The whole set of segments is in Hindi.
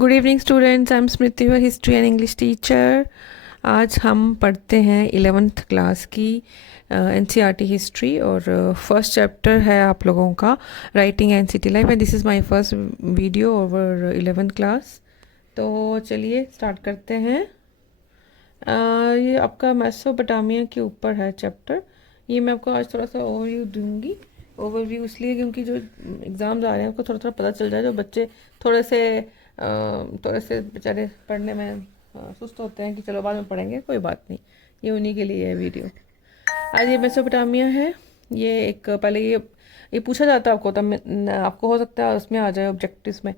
Good evening students, I am Smriti, your history and English teacher. आज हम पढ़ते हैं 11th क्लास की एनसीईआरटी हिस्ट्री और फर्स्ट चैप्टर है आप लोगों का writing and city life, and this is my first video over 11th class. तो चलिए स्टार्ट करते हैं। ये आपका मेसोपोटामिया के ऊपर है चैप्टर। ये मैं आपको आज थोड़ा सा ओवरव्यू दूंगी। ओवरव्यू इसलिए क्योंकि जो एग्ज़ाम्स आ रहे हैं उसको थोड़ा थोड़ा पता चल जाए। जो बच्चे थोड़े से बेचारे पढ़ने में सुस्त होते हैं कि चलो बाद में पढ़ेंगे, कोई बात नहीं, ये उन्हीं के लिए है वीडियो। आज ये मेसोपोटामिया है। ये एक पहले ये पूछा जाता है आपको, तब आपको हो सकता है उसमें आ जाए ऑब्जेक्टिव्स में।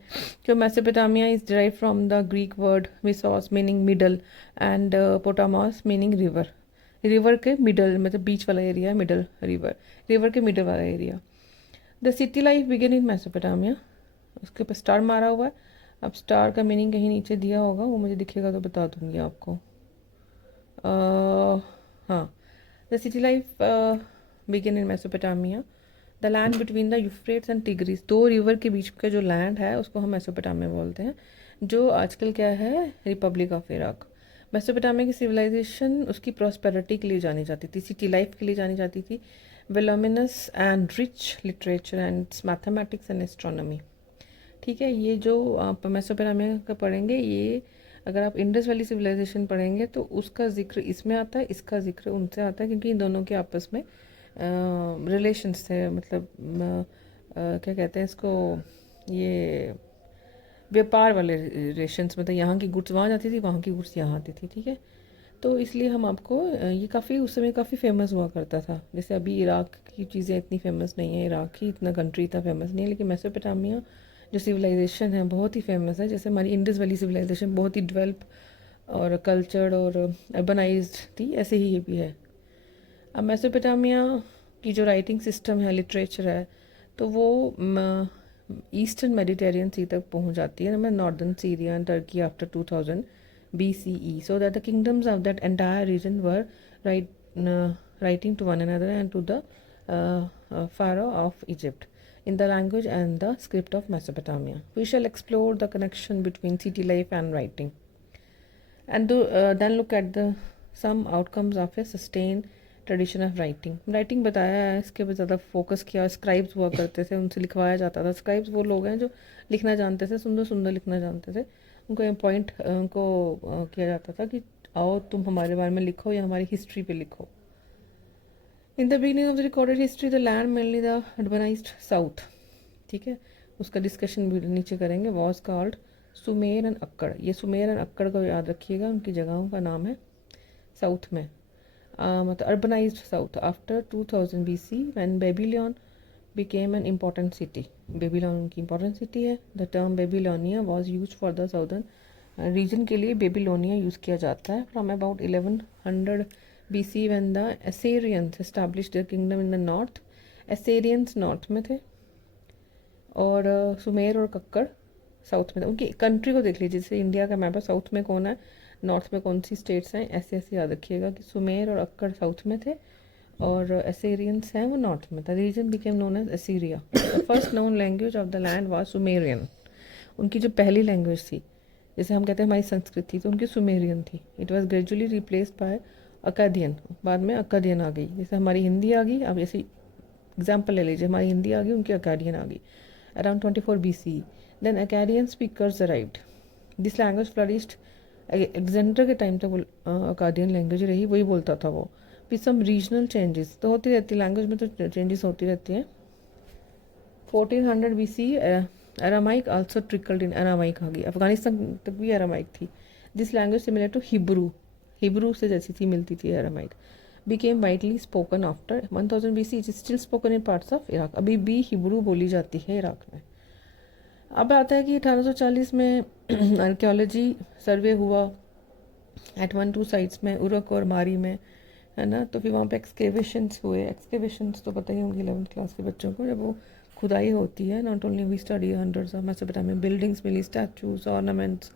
जो Mesopotamia is derive from the Greek word mesos meaning middle and potamos meaning river. River के मिडल मतलब बीच वाला एरिया, मिडल रिवर, रिवर के मिडल वाला area. The city life begin in Mesopotamia. उसके ऊपर स्टार मारा हुआ है। अब स्टार का मीनिंग कहीं नीचे दिया होगा, वो मुझे दिखेगा तो बता दूंगी आपको। हाँ, the city life begin in Mesopotamia. The land between the Euphrates and tigris, दो रिवर के बीच का जो लैंड है उसको हम मेसोपोटामिया बोलते हैं, जो आजकल क्या है, रिपब्लिक ऑफ इराक। मेसोपोटामिया की सिविलाइजेशन उसकी प्रॉस्पेरिटी के लिए जानी जाती थी, सिटी लाइफ के लिए जानी जाती थी, voluminous and rich literature and mathematics and astronomy. ठीक है, ये जो आप मेसोपोटामिया का पढ़ेंगे, ये अगर आप इंडस वैली सिविलाइजेशन पढ़ेंगे तो उसका जिक्र इसमें आता है, इसका जिक्र उनसे आता है, क्योंकि इन दोनों के आपस में रिलेशंस थे। मतलब क्या कहते हैं इसको, ये व्यापार वाले रिलेशंस, मतलब यहाँ की गुड्स वहाँ जाती थी, वहाँ की गुड्स यहाँ आती थी। ठीक है, तो इसलिए हम आपको ये काफ़ी उस समय काफ़ी फेमस हुआ करता था। जैसे अभी इराक की चीज़ें इतनी फेमस नहीं है, इराक ही इतना कंट्री इतना फेमस नहीं है, लेकिन मेसोपोटामिया जो सिविलाइजेशन है बहुत ही फेमस है। जैसे हमारी इंडस वाली सिविलाइजेशन बहुत ही डेवलप और कल्चर्ड और अर्बनाइज्ड थी, ऐसे ही ये भी है। अब मेसोपोटामिया की जो राइटिंग सिस्टम है, लिटरेचर है, तो वो ईस्टर्न मेडिटेरियन सी तक पहुंच जाती है, northern Syria and Turkey after 2000 BCE, so that the kingdoms of that entire region were writing to one another and to the Pharaoh of Egypt in the language and the script of Mesopotamia. We shall explore the connection between city life and writing, and then look at the some outcomes of a sustained tradition of writing बताया है। इसके ऊपर ज़्यादा फोकस किया। स्क्राइब्स हुआ करते थे, उनसे लिखवाया जाता था। स्क्राइब्स वो लोग हैं जो लिखना जानते थे, सुंदर सुंदर लिखना जानते थे। उनको अपॉइंट उनको किया जाता था कि आओ तुम हमारे बारे में लिखो या हमारी हिस्ट्री पे लिखो। In the beginning of the recorded history the land mainly the urbanised south, ठीक है, उसका डिस्कशन भी नीचे करेंगे, वॉज कॉल्ड सुमेर एंड अक्कड़। ये सुमेर एंड अक्कड़ को याद रखिएगा, उनकी जगहों का नाम है साउथ में, मतलब urbanised south after 2000 BC when Babylon became an important city. Babylon उनकी इंपॉर्टेंट सिटी है। The term Babylonia was use for the southern region के लिए बेबीलोनिया यूज़ किया जाता है। From about 1100 BC when the Assyrians established the kingdom in the north. Assyrians north में थे और सुमेर और कक्कड़ साउथ में थे। उनकी कंट्री को देख लीजिए, जैसे इंडिया का मैप है, साउथ में कौन है, नॉर्थ में कौन सी स्टेट्स हैं, ऐसे ऐसे याद रखिएगा कि सुमेर और अक्कड़ साउथ में थे और एसेरियंस हैं वो नॉर्थ में। The region became known as Assyria. The first known language of the land was Sumerian. उनकी जो पहली लैंग्वेज थी, जैसे हम कहते हैं हमारी संस्कृत थी, तो उनकी सुमेरियन थी। It was gradually replaced by Akkadian. बाद में अकादियन आ गई, जैसे हमारी हिंदी आ गई। अब जैसे एग्जाम्पल ले लीजिए, हमारी हिंदी आ गई, उनकी अकादियन आ गई around 24 BC। Then Akkadian speakers arrived. This language flourished. Alexander के टाइम तक वो अकादियन लैंग्वेज रही, वही बोलता था वो। फिर सम रीजनल चेंजेस तो होती रहती, लैंग्वेज में तो चेंजेस होती रहती हैं। 1400 BC Aramaic also trickled in. Aramaic आ गई, अफगानिस्तान तक भी अरामाइक थी। This language similar to Hebrew, Hebrew से जैसी थी, मिलती थी Aramaic. Became widely spoken after 1000 BC। It is still spoken in parts of Iraq. अभी भी हिब्रू बोली जाती है इराक में। अब आता है कि 1840 में आर्कियोलॉजी सर्वे हुआ एट 1-2 साइट्स में, उरक और मारी में, है ना। तो फिर वहाँ पे एक्सकेवेशंस हुए। एक्सकेवेशंस तो पता ही होंगी 11th क्लास के बच्चों को, जब वो खुदाई होती है, not only we study hundreds of Mesopotamian buildings मिली, statues, ornaments,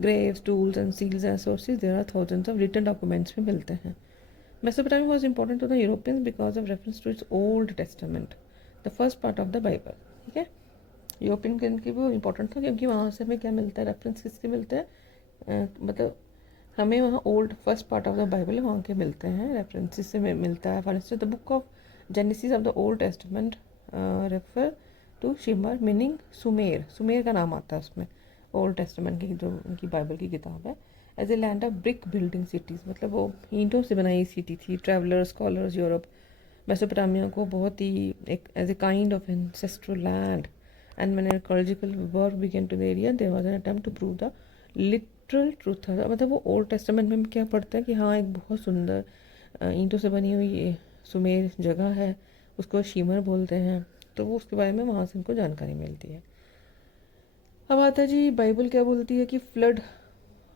graves, tools and seals and sources, there are thousands of written documents भी मिलते हैं। Mesopotamia was important to the Europeans because of reference to its Old Testament, the first part of the Bible. ठीक है, यूरोपियन की वो इम्पोर्टेंट था क्योंकि वहाँ से हमें क्या मिलता है, रेफरेंस किसके मिलते हैं, मतलब हमें वहाँ old first part of the Bible वहाँ के मिलते हैं, रेफरेंसेस से मिलता है। For instance the book of Genesis of the Old Testament refer to Shinar meaning Sumer, Sumer का नाम आता है उसमें, ओल्ड टेस्टमेंट की जो उनकी बाइबल की किताब है। As a land of brick building cities, मतलब वो ईंटों से बनाई सिटी थी। ट्रैवलर्स स्कॉलर्स यूरोप मेसोपोटामिया को बहुत ही एक as a kind of ancestral land and when archaeological work began to the area there was an attempt to prove the literal truth था। मतलब वो ओल्ड टेस्टामेंट में क्या पढ़ता है कि हाँ एक बहुत सुंदर ईंटों से बनी हुई ये सुमेर जगह है, उसको शिमर बोलते हैं, तो वो उसके बारे में वहाँ से उनको जानकारी मिलती है। अब आता है जी बाइबल क्या बोलती है कि flood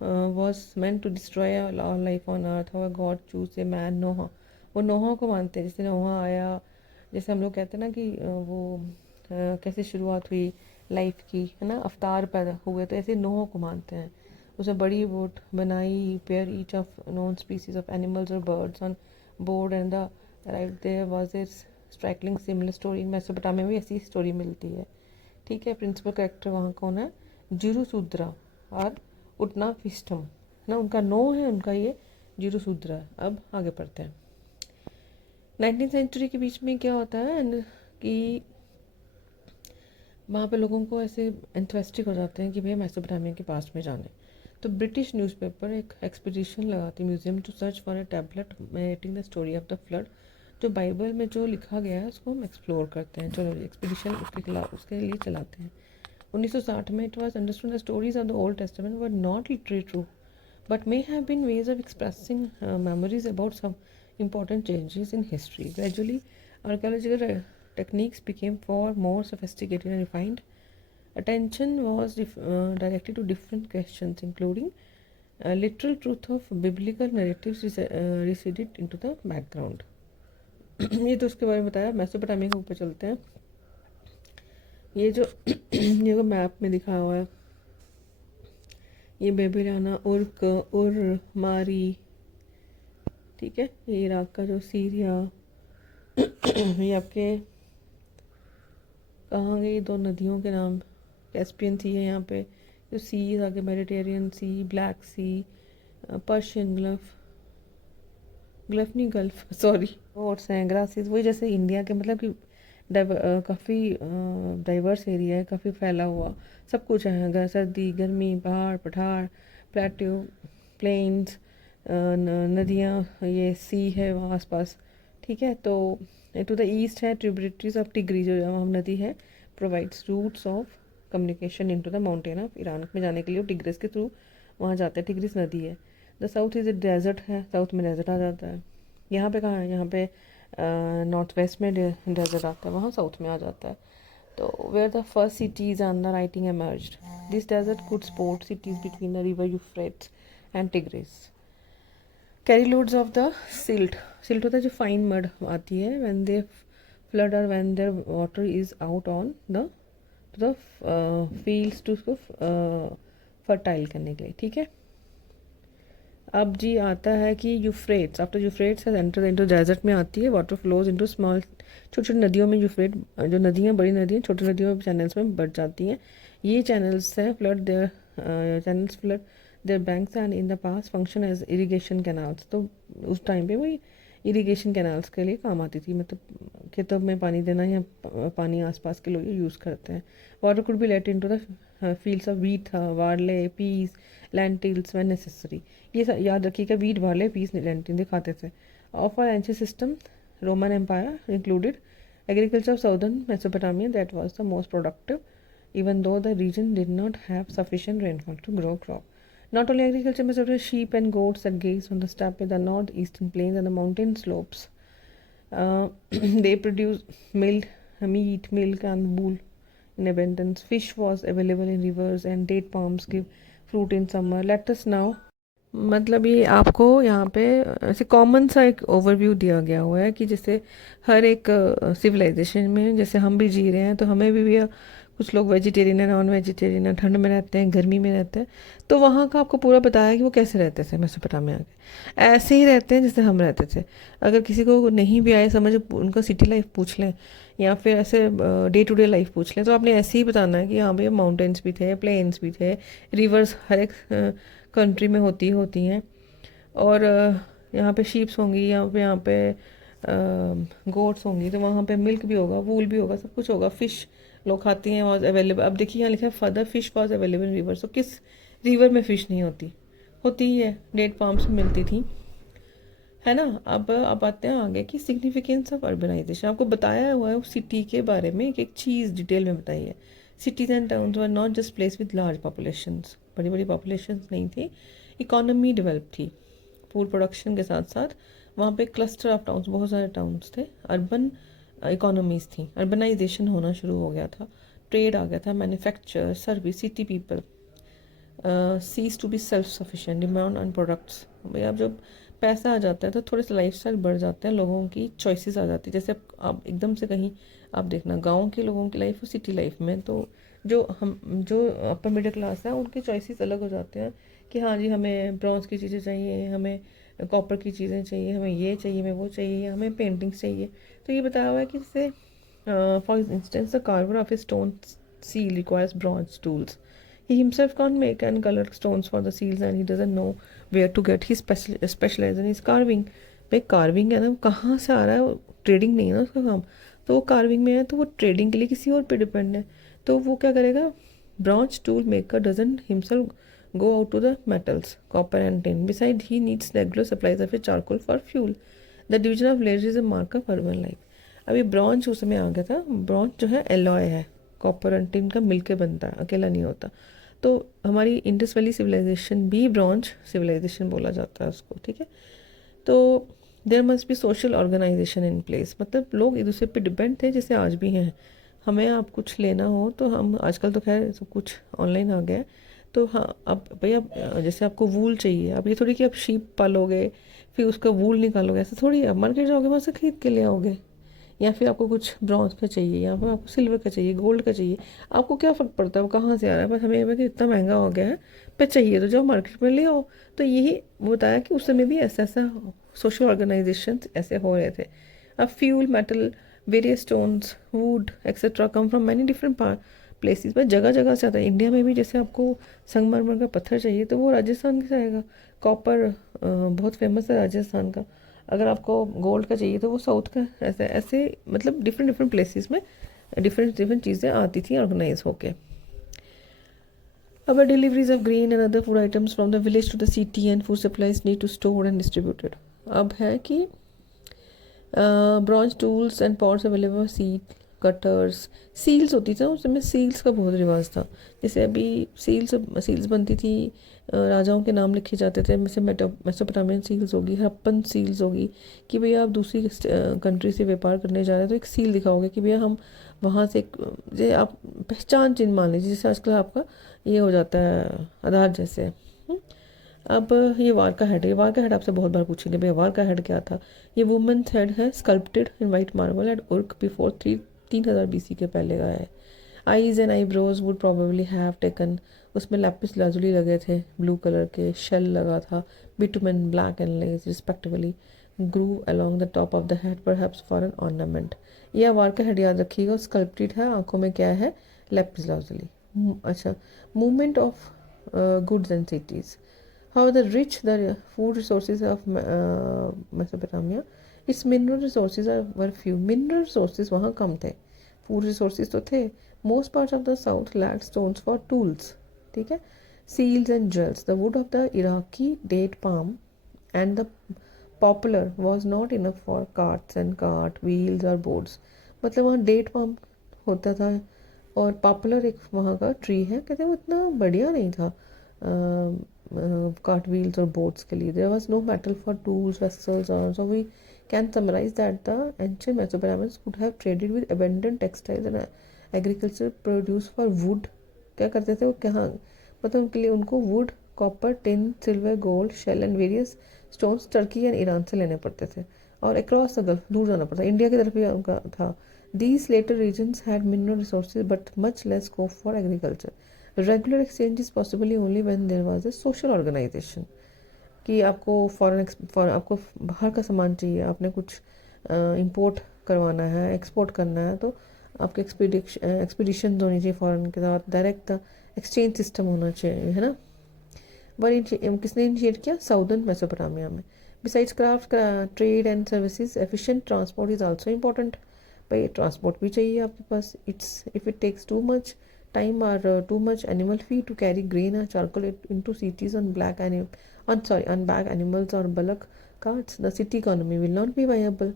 was meant to destroy all life on earth, how God choose a man Noah. वो नोहा को मानते हैं, जैसे नोहा आया, जैसे हम लोग कहते हैं ना कि वो कैसे शुरुआत हुई लाइफ की, है ना, अवतार पैदा हुए, तो ऐसे नोह को मानते हैं। उसने बड़ी बोट बनाई, pair each of known species of animals और birds on board and the right there was a strikingly similar story in Mesopotamia में भी ऐसी स्टोरी मिलती है। ठीक है, प्रिंसिपल कैरेक्टर वहाँ कौन है, जिरुसूद्रा और उटना फिस्टम, ना, उनका नो है, उनका ये जिरुसूद्रा। अब आगे पढ़ते हैं। 19th सेंचुरी के बीच में क्या होता है कि वहाँ पे लोगों को ऐसे इंटरेस्टिंग हो जाते हैं कि भैया मेसोपोटामिया के पास में जाने, तो ब्रिटिश न्यूज़पेपर एक एक्सपीडिशन लगाती museum to search for a tablet narrating the story of the flood. जो बाइबल में जो लिखा गया है उसको हम एक्सप्लोर करते हैं, चलो एक्सपीडिशन उसके लिए चलाते हैं। 1960 में it was understood the stories of the old testament were not literally true but may have been ways of expressing memories about some important changes in history. Gradually, archaeological techniques became far more sophisticated and refined. Attention was directed to different questions, including literal truth of biblical narratives receded into the background. ये तो उसके बारे में बताया। मेसोपोटामिया के ऊपर चलते हैं। ये जो ये जो मैप में दिखा हुआ है, ये बेबीलोना, उर्क, उर, मारी, ठीक है, ये इराक का जो सीरिया, ये आपके कहाँ गई दो नदियों के नाम, कैस्पियन सी है यहाँ पे, जो सी आगे मेडिटेरियन सी, ब्लैक सी, पर्शियन गल्फ, गल्फ नहीं गल्फ सॉरी, और ग्रासेस, वही जैसे इंडिया के, मतलब कि काफ़ी डाइवर्स एरिया है, काफ़ी फैला हुआ, सब कुछ है, सर्दी गर्मी, पहाड़ पठार, प्लेट्यू, प्लेन्स, नदियाँ, ये सी है वहाँ आसपास। ठीक है, तो टू द ईस्ट है ट्रिब्यूटरीज ऑफ टिग्री, जो हम नदी है, provides routes of communication into the mountain of Iran में जाने के लिए टिग्रिस के थ्रू वहाँ जाते हैं, टिग्रिस नदी है। The south is a desert है, साउथ में डेजर्ट आ जाता है। यहाँ पे कहाँ है, यहाँ पे नॉर्थ वेस्ट में डेजर्ट आता है, वहाँ साउथ में आ जाता है। तो where the first cities on the writing emerged, this desert could support cities between the river Euphrates and Tigris, carry loads of the silt, silt होता है जो फाइन मड आती है, व्हेन दे फ्लड और when there water is out on the to the fields to उसको फर्टाइल करने के लिए। ठीक है, अब जी आता है कि Euphrates, after Euphrates has entered into desert में आती है, वाटर फ्लोज इनटू स्मॉल, छोटी छोटी नदियों में, यूफ्रेट जो नदियाँ बड़ी नदियाँ छोटी नदियों में चैनल्स में बढ़ जाती हैं। ये चैनल्स हैं flood their channels flood their banks and in the past function as irrigation canals. तो उस टाइम पे वही इरीगेशन कैनाल्स के लिए काम आती थी, मतलब खेतों में पानी देना या पानी आसपास के लोग यूज़ करते हैं। Water could be let into the fields of wheat, barley, peas, lentils when necessary. ये याद रखिएगा, वीट, वार्ले, पीस, लेंटिल दिखाते थे। Of our ancient system Roman Empire included agriculture of southern Mesopotamia that was the most productive even though the region did not have sufficient rainfall to grow crop. Not only agriculture, but also sheep and goats that grazed on the steppe, the northeastern plains and the mountain slopes. They produced meat, milk and wool in abundance. Fish was available in rivers and date palms give fruit in summer. Let us now, मतलब ये आपको यहाँ पे ऐसे कॉमन सा एक ओवरव्यू दिया गया हुआ है कि जैसे हर एक सिविलाइजेशन में जैसे हम भी जी रहे हैं, तो हमें भी कुछ लोग वेजिटेरियन है, नॉन वेजिटेरियन है, ठंड में रहते हैं, गर्मी में रहते हैं। तो वहाँ का आपको पूरा बताया कि वो कैसे रहते थे मेसोपोटामिया के। ऐसे ही रहते हैं जैसे हम रहते थे। अगर किसी को नहीं भी आए समझ, उनका सिटी लाइफ पूछ लें या फिर ऐसे डे टू डे लाइफ पूछ लें, तो आपने ऐसे ही बताना है कि हाँ भैया माउंटेन्स भी थे, प्लेन्स भी थे, रिवर्स हर एक कंट्री में होती हैं। और यहाँ पे शीप्स होंगी, यहाँ पे गोट्स होंगी, तो वहाँ पे मिल्क भी होगा, वूल भी होगा, सब कुछ होगा। फ़िश लोग खाती हैं, वॉज अवेलेबल। अब देखिए यहाँ लिखा है further fish was available in river. So किस रिवर में फ़िश नहीं होती? होती ही है, डेट पाम्स में मिलती थी, है ना। अब आते हैं आगे की सिग्निफिकेंस ऑफ अर्बनाइजेशन। आपको बताया हुआ है उस सिटी के बारे में, एक चीज़ डिटेल में बताई है। Cities and towns were not just place with large populations, बड़ी बड़ी पॉपुलेशंस नहीं थी। इकोनॉमी डेवलप थी, फूड प्रोडक्शन के साथ साथ वहाँ पे क्लस्टर ऑफ टाउन्स, बहुत सारे टाउन्स थे। अर्बन इकोनॉमीज़ थी, अर्बनाइजेशन होना शुरू हो गया था, ट्रेड आ गया था, manufacture, service, city people ceased to be self sufficient, demand on products. भाई अब जब पैसा आ जाता है तो थोड़े से लाइफस्टाइल बढ़ जाते हैं, लोगों की चॉइसेस आ जाती है। जैसे आप एकदम से कहीं आप देखना गांव के लोगों की लाइफ और सिटी लाइफ में, तो जो अपर मिडिल क्लास है उनके चॉइसेस अलग हो जाते हैं कि हाँ जी हमें ब्रॉन्ज की चीज़ें चाहिए, हमें कॉपर की चीज़ें चाहिए, हमें ये चाहिए, हमें वो चाहिए, हमें पेंटिंग्स चाहिए। तो ये बताया हुआ है कि जैसे for instance the Carver of a stone seal requires bronze tools. He himself can't make and color stones for the seals and he doesn't know where to get his specialization is carving. भाई कार्विंग है ना, कहाँ से आ रहा है? ट्रेडिंग नहीं है ना उसका काम, तो वो कार्विंग में है, तो वो ट्रेडिंग के लिए किसी और पे डिपेंड है। तो वो क्या करेगा? Bronze tool maker doesn't himself go out to the metals, copper and tin. Besides, he needs regular supplies of charcoal for fuel. The division of labor is a mark of urban life. अभी ब्रॉन्ज उस समय आ गया था। ब्रॉन्ज जो है एलॉय है, कॉपर एंड टिन का मिलके बनता है, अकेला नहीं होता। तो हमारी इंडस वैली सिविलाइजेशन भी ब्रॉन्ज सिविलाइजेशन बोला जाता है उसको, ठीक है। तो there must be social organization in place, मतलब लोग एक दूसरे पे डिपेंड थे जैसे आज भी हैं। हमें आप कुछ लेना हो तो हम, आजकल तो खैर सब कुछ ऑनलाइन आ गया है, तो हाँ अब भाई आप जैसे आपको वूल चाहिए, अब ये थोड़ी कि आप शीप पालोगे फिर उसका वूल निकालोगे, ऐसा थोड़ी है। आप मार्केट जाओगे वहाँ से खरीद के ले आओगे। या फिर आपको कुछ ब्रॉन्ज का चाहिए या फिर आपको सिल्वर का चाहिए, गोल्ड का चाहिए, आपको क्या फ़र्क पड़ता है वो कहाँ से आ रहा है? बस हमें ये है कि इतना महंगा हो गया है, पर चाहिए तो जाओ मार्केट में ले आओ। तो यही वो बताया कि उस समय भी ऐसा ऐसा सोशल ऑर्गेनाइजेशन ऐसे हो रहे थे। अब fuel, metal, various stones, would etcetera come from many different places, पर जगह जगह से आता है। इंडिया में भी जैसे आपको संगमरमर का पत्थर चाहिए तो वो राजस्थान से आएगा। कॉपर बहुत फेमस है राजस्थान का। अगर आपको गोल्ड का चाहिए तो वो साउथ का। ऐसे ऐसे मतलब डिफरेंट डिफरेंट प्लेसेस में डिफरेंट डिफरेंट चीज़ें आती थी ऑर्गेनाइज होके। अब deliveries of grain and other food items from the village to the city and food supplies need to store and distributed. अब है कि bronze tools and pots available, seed cutters, seals होती थी ना उस समय, सील्स का बहुत रिवाज था। जैसे अभी सील्स बनती थी, राजाओं के नाम लिखे जाते थे। जैसे मेसोपोटामियन सील्स होगी, हड़प्पन सील्स होगी, कि भैया आप दूसरी कंट्री से व्यापार करने जा रहे हैं तो एक सील दिखाओगे कि भैया हम वहाँ से एक, जे आप पहचान चिन्ह मान लीजिए, जैसे आजकल आपका ये हो जाता है आधार जैसे। अब ये वार का हेड है, वार का हेड आपसे बहुत बार पूछेंगे भैया वार का हेड क्या था। ये वुमेन हेड है, sculpted in white marble at Uruk before 3000 BC के पहले का है। Eyes and eyebrows would probably have taken, उसमें लैपिस लाजुली लगे थे ब्लू कलर के, शेल लगा था, bitumen, black and less respectively groove along the top of the head perhaps for an ornament. यह वार का हेड याद रखिएगा, स्कल्प्टेड है, आंखों में क्या है? Lapis lazuli. अच्छा, movement of goods and cities. However rich the food resources of Mesopotamia, its mineral resources were few. Mineral resources वहाँ कम थे, food resources तो थे। Most parts of the south lacked stones for tools, ठीक है। Seals and jewels. The wood of the Iraqi date palm and the poplar was not enough for carts and cart wheels or boats. मतलब वहाँ डेट पाम होता था और पॉपुलर एक वहाँ का ट्री है, कहते हैं वो इतना बढ़िया नहीं था कार्ट व्हील्स और बोट्स के लिए। There was no metal for tools vessels और so we can summarise that the ancient Mesopotamians could have traded with abundant textiles and agriculture produce for wood. क्या करते थे वो, क्या मतलब उनके लिए उनको wood, copper, tin, silver, gold, shell and various stones Turkey and Iran से लेने पड़ते थे और अक्रॉस द गल्फ दूर जाना पड़ता। इंडिया की तरफ भी उनका था, These later regions had mineral resources but much less scope for agriculture. Regular exchange is possibly only when there was a social organization. कि आपको आपको बाहर का सामान चाहिए, आपने कुछ इंपोर्ट करवाना है, एक्सपोर्ट करना है, तो आपके एक्सपीडिशन होनी चाहिए फॉरेन के साथ, डायरेक्ट एक्सचेंज सिस्टम होना चाहिए, है ना। किसने इनिशिएट किया? साउदर्न मेसोपोटामिया में। Besides craft, trade and services, efficient transport is also important. भाई ट्रांसपोर्ट भी चाहिए आपके पास। If it takes too much time or too much animal feed to carry grain or charcoal into cities on back animals or bullock carts, the city economy will not be viable.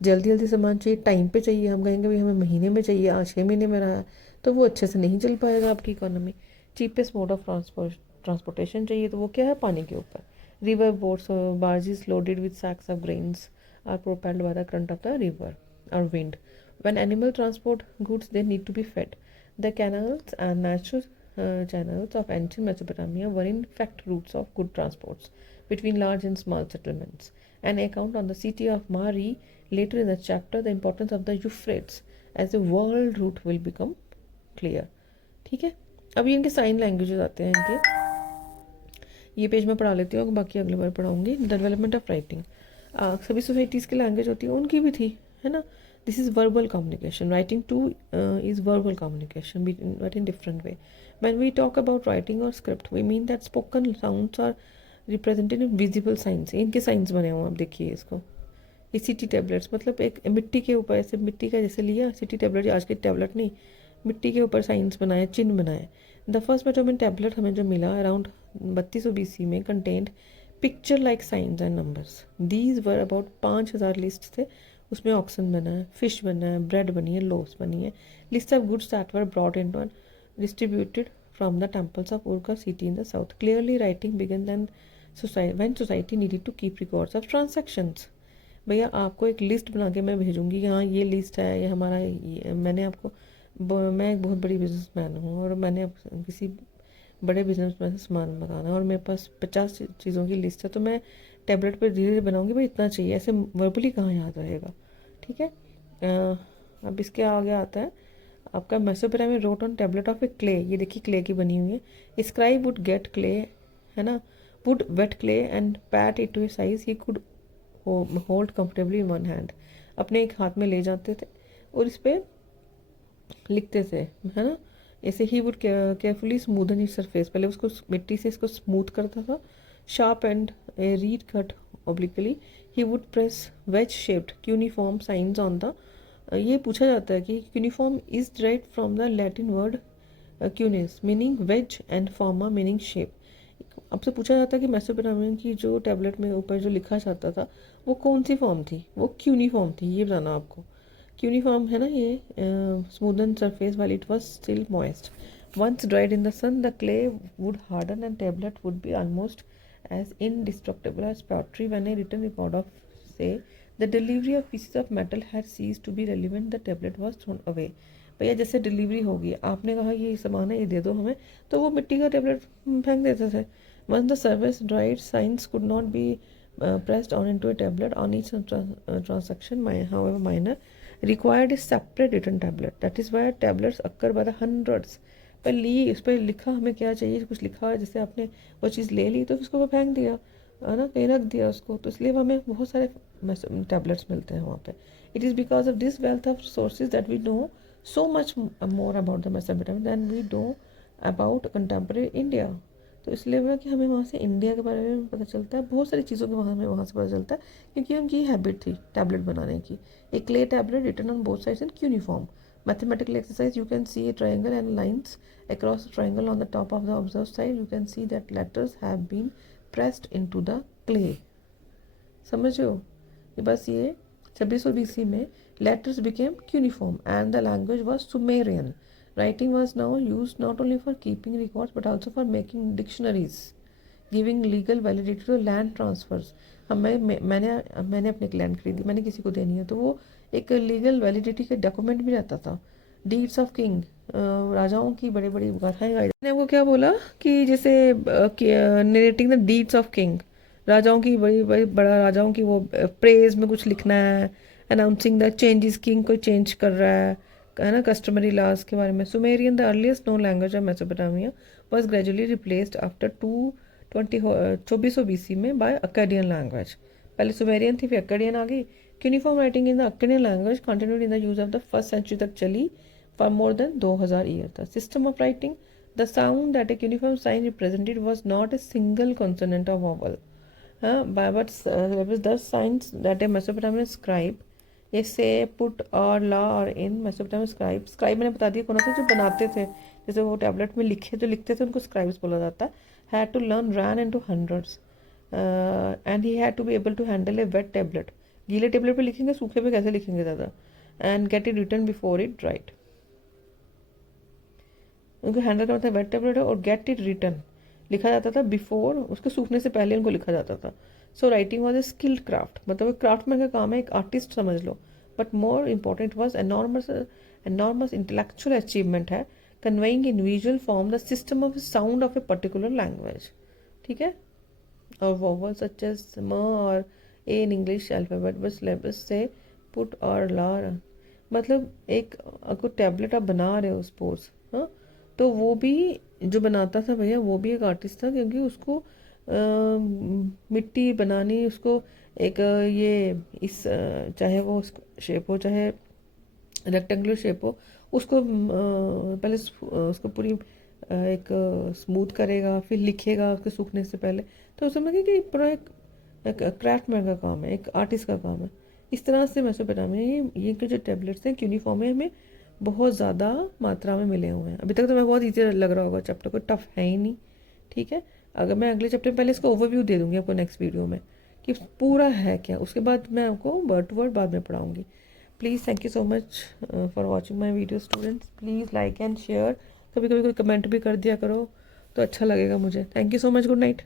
जल्दी जल्दी सामान चाहिए, टाइम पे चाहिए, हम कहेंगे भाई हमें महीने में चाहिए, आज 6 महीने में रहा है, तो वो अच्छे से नहीं चल पाएगा आपकी economy. Cheapest mode of transportation चाहिए, तो वो क्या है? पानी के ऊपर। River boats, barges loaded with sacks of grains are propelled by the current of the river or wind. When animal transport goods, they need to be fed. The canals and natural channels of ancient Mesopotamia were in fact routes of good transports between large and small settlements. An account on the city of Mari later in the chapter, the importance of the Euphrates as a world route will become clear. ठीक है, अभी इनके साइन लैंग्वेजेस आते हैं इनके। ये पेज मैं पढ़ा लेती हूँ, बाकी अगली बार पढ़ाऊँगी। डेवलपमेंट ऑफ राइटिंग, सभी सोसाइटीज़ की लैंग्वेज होती है, उनकी भी थी, है ना। This is verbal communication. Writing too is verbal communication, but in different way. When we talk about writing or script, we mean that spoken sounds are represented in visible signs. इनके signs बने हुए, आप देखिए इसको। ये सिटी टेबलेट्स, मतलब एक मिट्टी के ऊपर ऐसे मिट्टी का जैसे लिया सिटी टेबलेट, आज के टेबलेट नहीं, मिट्टी के ऊपर साइंस बनाए, चिन्ह बनाए। द फर्स्ट मेजरमेंट टेबलेट हमें जो मिला अराउंड 3200 BC में content picture like science and numbers. These were about 5000 list थे। उसमें ऑक्सन बना है, फिश बना है, ब्रेड बनी है, लोव्स बनी है। List of goods that were brought into and distributed from the temples of Uruk a city in the south. Clearly writing began then when society needed to keep records of transactions. भैया आपको एक लिस्ट बना के मैं भेजूंगी, हाँ ये लिस्ट है, ये हमारा मैंने आपको मैं एक बहुत बड़ी बिजनेसमैन हूँ और मैंने किसी बड़े बिजनेसमैन से सामान मंगाना है और मेरे पास 50 चीज़ों की लिस्ट है, तो मैं टैबलेट पर धीरे धीरे बनाऊंगी, भाई इतना चाहिए, ऐसे वर्बली कहाँ याद रहेगा। ठीक है, अब इसके आगे आता है आपका Mesopotamia road on tablet of A clay. ये देखिए क्ले की बनी हुई है। स्क्राइब वुड गेट क्ले, है ना, would wet clay and pat it to a size he could hold comfortably in one hand. अपने एक हाथ में ले जाते थे और इस पर लिखते थे, है ना। ऐसे he would carefully smoothen it surface, पहले उसको मिट्टी से इसको स्मूथ करता था। Sharp and A read cut obliquely, he would press wedge shaped cuneiform signs on the ये पूछा जाता है कि cuneiform is derived from the Latin word cunis meaning wedge and forma meaning shape। आपसे पूछा जाता है कि मेसोपोटामिया की जो टैबलेट में ऊपर जो लिखा जाता था वो कौन सी फॉर्म थी? वो क्यूनिफॉर्म थी, ये बताना आपको। क्यूनिफॉर्म है ना ये, smoothen surface while it was still moist. Once dried in the sun, the clay would harden and tablet would be almost as indestructible as pottery. When a written record of, say, the delivery of pieces of metal had ceased to be relevant, the tablet was thrown away। भैया जैसे डिलीवरी होगी, आपने कहा ये सामान है, ये दे दो हमें, तो वो मिट्टी का टेबलेट फेंक देते थे। Once the service dried, signs could not be pressed on into a tablet on each transaction, however minor, required a separate written tablet. That is why tablets occur by the hundreds। पर ली उस पर लिखा हमें क्या चाहिए, कुछ लिखा है, जैसे आपने वो चीज़ ले ली तो उसको फेंक दिया, है ना, कहीं रख दिया उसको, तो इसलिए हमें बहुत सारे टैबलेट्स मिलते हैं वहाँ पे। It is because of this wealth of sources that we know so much more about the Mesopotamia than we know about contemporary India. तो इसलिए हुआ कि हमें वहाँ से इंडिया के बारे में पता चलता है, बहुत सारी चीज़ों के हमें वहाँ से पता चलता है, क्योंकि उनकी हैबिट थी टैबलेट बनाने की। एक clay tablet written on both sides in uniform. Mathematical exercise, you can see a triangle and lines across the triangle on the top of the observed side. You can see that letters have been pressed into the clay। समझ रहे हो? ये बस ये 2600 BC में letters became cuneiform and the language was Sumerian. Writing was now used not only for keeping records but also for making dictionaries, giving legal validity to land transfers। मैंने अपनी एक लैंड खरीदी, मैंने किसी को देनी है, तो वो एक लीगल वैलिडिटी का डॉक्यूमेंट भी रहता था। डीड्स ऑफ किंग, राजाओं की बड़ी बड़ी गाथाएं गाई। मैंने वो क्या बोला कि जैसे narrating the deeds of king, राजाओं की बड़ी बड़ी बड़ा राजाओं की वो प्रेज में कुछ लिखना अनाउंसिंग द चेंजेस, किंग कोई चेंज कर रहा है ना, कस्टमरी लॉज के बारे में। Sumerian, the earliest known language of Mesopotamia, was gradually replaced after 2400 BC में बाय अक्काडियन लैंग्वेज। पहले सुमेरियन थी, फिर अक्काडियन आ गई। Uniform writing in the Akkadian language continued in the use of the first century तक चली, फॉर मोर देन 2000 ईयर तक। System of writing, the sound that a uniform sign represented was not a single consonant of vowel, but the signs that a Mesopotamian scribe, ये से पुट और ला और इन मेसोपोटामियन स्क्राइब मैंने बता दिया कौन थे, जो बनाते थे, जैसे वो टैबलेट में लिखे जो लिखते थे उनको स्क्राइब्स बोला जाता है। Had to learn ran into hundreds and he had to be able to handle a wet tablet. गीले टेबलेट पे लिखेंगे, सूखे पे कैसे लिखेंगे ज़्यादा। And get it written before it right, उनको हैंडल करना था वेट टैबलेट, और गेट इट रिटन लिखा जाता था बिफोर, उसके सूखने से पहले उनको लिखा जाता था। So writing was a skilled craft, मतलब क्राफ्टमैन का काम है, एक आर्टिस्ट समझ लो। But more important was enormous intellectual achievement है, conveying in visual form the system of sound of a particular language, ठीक है। और वोवल सच एज म और ए इन इंग्लिश अल्फाबेट बस लेबस से पुट और ला, मतलब एक अगर टैबलेट आप बना रहे हो सपोज, हाँ, तो वो भी जो बनाता था भैया वो भी एक आर्टिस्ट था, क्योंकि उसको मिट्टी बनानी, उसको एक ये इस चाहे वो शेप हो चाहे रेक्टेंगुलर शेप हो, उसको पहले उसको पूरी एक स्मूथ करेगा, फिर लिखेगा उसके सूखने से पहले। तो समझिए कि पूरा एक क्राफ्टमैन का काम है, एक आर्टिस्ट का काम है। इस तरह से मेसोपोटामिया ये के जो टैबलेट्स हैं यूनिफॉर्म में हमें बहुत ज़्यादा मात्रा में मिले हुए हैं। अभी तक तो मैं बहुत ईजी लग रहा होगा चैप्टर, को टफ है ही नहीं, ठीक है। अगर मैं अगले चैप्टर में पहले इसको ओवरव्यू दे दूँगी आपको नेक्स्ट वीडियो में कि पूरा है क्या, उसके बाद मैं आपको वर्ड टू वर्ड बाद में पढ़ाऊँगी। Please thank you so much for watching my video students. Please like and share, कभी कभी कोई कमेंट भी कर दिया करो तो अच्छा लगेगा मुझे। Thank you so much, good night.